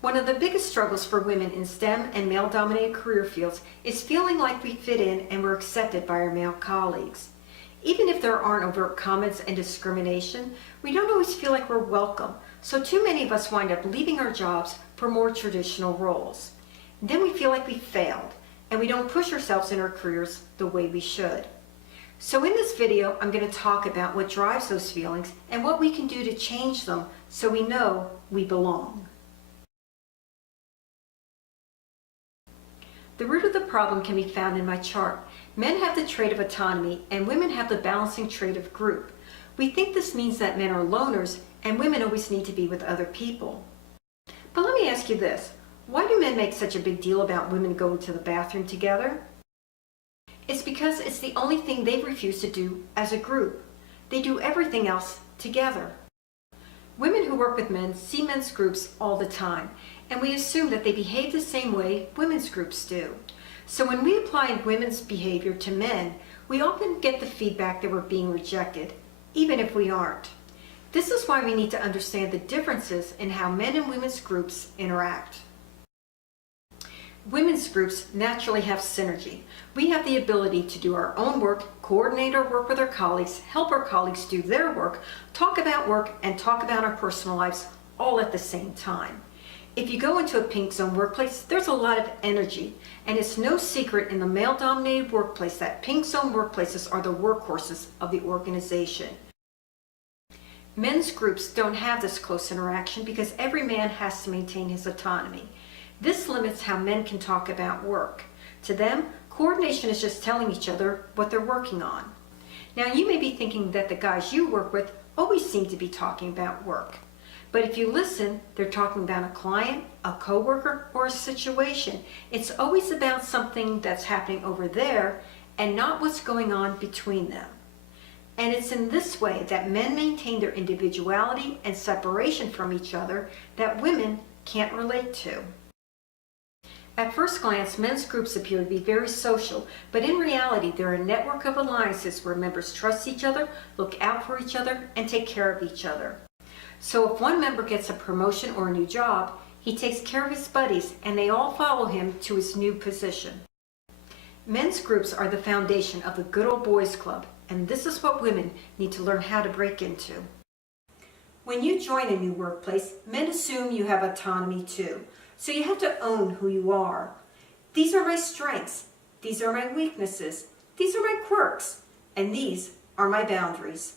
One of the biggest struggles for women in STEM and male-dominated career fields is feeling like we fit in and we're accepted by our male colleagues. Even if there aren't overt comments and discrimination, we don't always feel like we're welcome, so too many of us wind up leaving our jobs for more traditional roles. Then we feel like we failed, and we don't push ourselves in our careers the way we should. So in this video, I'm going to talk about what drives those feelings and what we can do to change them so we know we belong. The root of the problem can be found in my chart. Men have the trait of autonomy and women have the balancing trait of group. We think this means that men are loners and women always need to be with other people. But let me ask you this, why do men make such a big deal about women going to the bathroom together? It's because it's the only thing they refuse to do as a group. They do everything else together. Women who work with men see men's groups all the time, and we assume that they behave the same way women's groups do. So when we apply women's behavior to men, we often get the feedback that we're being rejected, even if we aren't. This is why we need to understand the differences in how men and women's groups interact. Women's groups naturally have synergy. We have the ability to do our own work, coordinate our work with our colleagues, help our colleagues do their work, talk about work, and talk about our personal lives all at the same time. If you go into a pink zone workplace, there's a lot of energy, and it's no secret in the male-dominated workplace that pink zone workplaces are the workhorses of the organization. Men's groups don't have this close interaction because every man has to maintain his autonomy. This limits how men can talk about work. To them, coordination is just telling each other what they're working on. Now, you may be thinking that the guys you work with always seem to be talking about work. But if you listen, they're talking about a client, a coworker, or a situation. It's always about something that's happening over there and not what's going on between them. And it's in this way that men maintain their individuality and separation from each other that women can't relate to. At first glance, men's groups appear to be very social, but in reality, they're a network of alliances where members trust each other, look out for each other, and take care of each other. So if one member gets a promotion or a new job, he takes care of his buddies, and they all follow him to his new position. Men's groups are the foundation of the good old boys club, and this is what women need to learn how to break into. When you join a new workplace, men assume you have autonomy too. So you have to own who you are. These are my strengths. These are my weaknesses. These are my quirks. And these are my boundaries.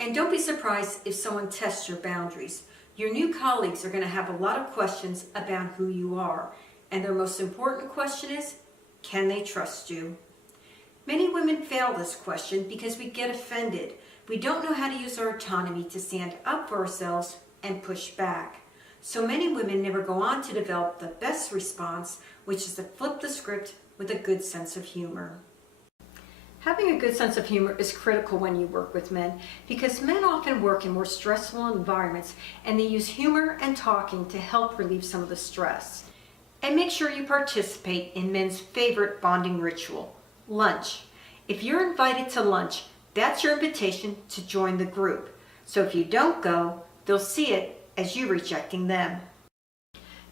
And don't be surprised if someone tests your boundaries. Your new colleagues are going to have a lot of questions about who you are. And their most important question is, can they trust you? Many women fail this question because we get offended. We don't know how to use our autonomy to stand up for ourselves and push back. So many women never go on to develop the best response, which is to flip the script with a good sense of humor. Having a good sense of humor is critical when you work with men because men often work in more stressful environments and they use humor and talking to help relieve some of the stress. And make sure you participate in men's favorite bonding ritual, lunch. If you're invited to lunch, that's your invitation to join the group. So if you don't go, they'll see it as you rejecting them.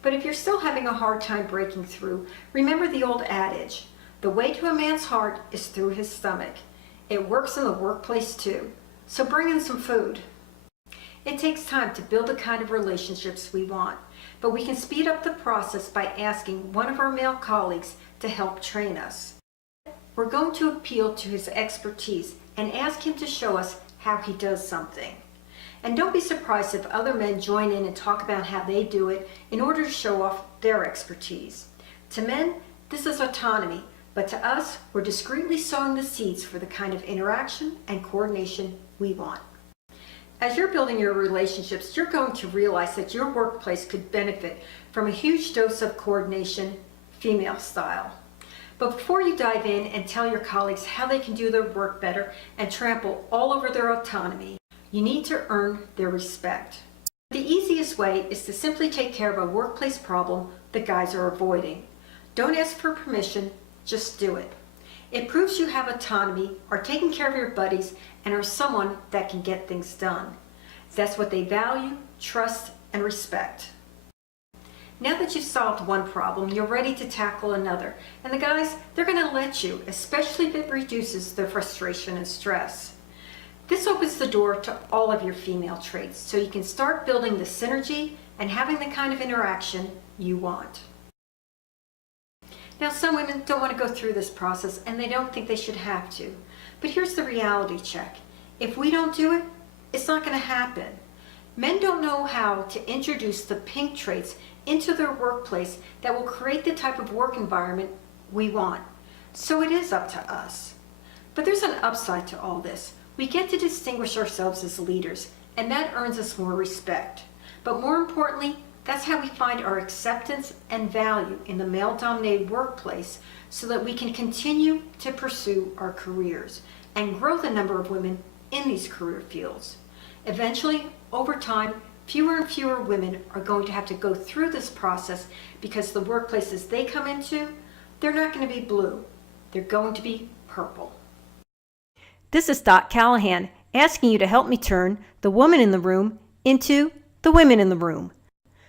But if you're still having a hard time breaking through, remember the old adage, the way to a man's heart is through his stomach. It works in the workplace too, so bring in some food. It takes time to build the kind of relationships we want, but we can speed up the process by asking one of our male colleagues to help train us. We're going to appeal to his expertise and ask him to show us how he does something. And don't be surprised if other men join in and talk about how they do it in order to show off their expertise. To men, this is autonomy, but to us, we're discreetly sowing the seeds for the kind of interaction and coordination we want. As you're building your relationships, you're going to realize that your workplace could benefit from a huge dose of coordination, female style. But before you dive in and tell your colleagues how they can do their work better and trample all over their autonomy, you need to earn their respect. The easiest way is to simply take care of a workplace problem the guys are avoiding. Don't ask for permission, just do it. It proves you have autonomy, are taking care of your buddies, and are someone that can get things done. That's what they value, trust, and respect. Now that you've solved one problem, you're ready to tackle another. And the guys, they're going to let you, especially if it reduces their frustration and stress. This opens the door to all of your female traits, so you can start building the synergy and having the kind of interaction you want. Now, some women don't want to go through this process and they don't think they should have to. But here's the reality check. If we don't do it, it's not going to happen. Men don't know how to introduce the pink traits into their workplace that will create the type of work environment we want. So it is up to us. But there's an upside to all this. We get to distinguish ourselves as leaders, and that earns us more respect. But more importantly, that's how we find our acceptance and value in the male-dominated workplace so that we can continue to pursue our careers and grow the number of women in these career fields. Eventually, over time, fewer and fewer women are going to have to go through this process because the workplaces they come into, they're not going to be blue. They're going to be purple. This is Dot Callahan asking you to help me turn the woman in the room into the women in the room.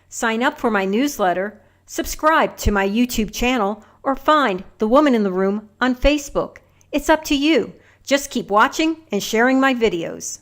Sign up for my newsletter, subscribe to my YouTube channel, or find The Woman in the Room on Facebook. It's up to you. Just keep watching and sharing my videos.